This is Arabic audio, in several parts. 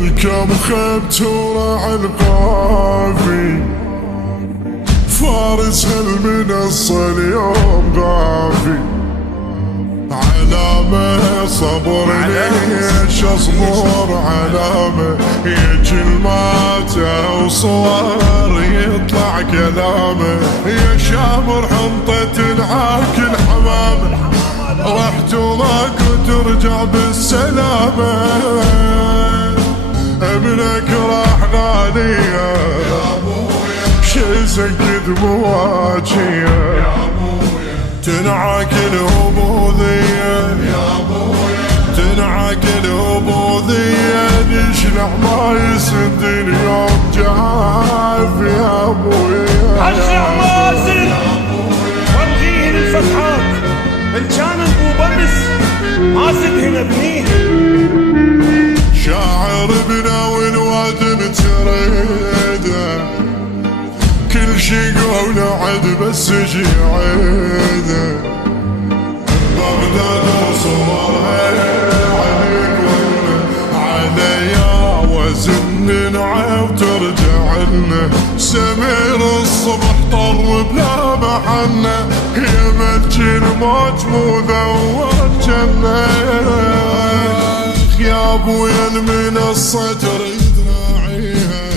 والكم خبت ورع القافي، فارس هالمنصة اليوم غافي. علامة صبر ليش اصبر، علامة يجي الماتة وصور يطلع كلامه. يا شامر حنطة العاك الحمامة، رحت وماكو ترجع بالسلامة. ابنك راح غالية شي سكت مواجهة، تنعك الهبوذية تنعك الهبوذية. نشلع ما يسد اليوم جاف يا ابويا. ارجع مازن ورجيه للفتحات، ان كان مبرس مازن هنا بنيه. شاعر بنا والوادم تريده، كل شي قوله عد بس يجي عيده. بغداد وصورها عليك عليا وزن نعيب ترجع لنا. سمير الصبح طر بلا محنة، يمجي الموت مو ذوق جنة. يا ابويا المنصة تريد راعيها،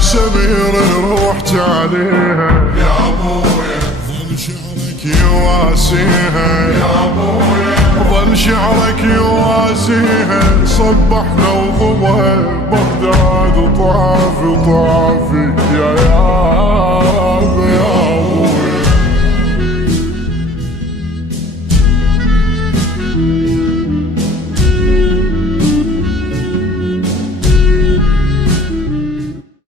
سمير نروح عليها. يا ابويا ظل شعرك يواسيها، يا ابويا ظل شعرك يواسيها. صبحنا وضوى بغداد وطافي طافي يا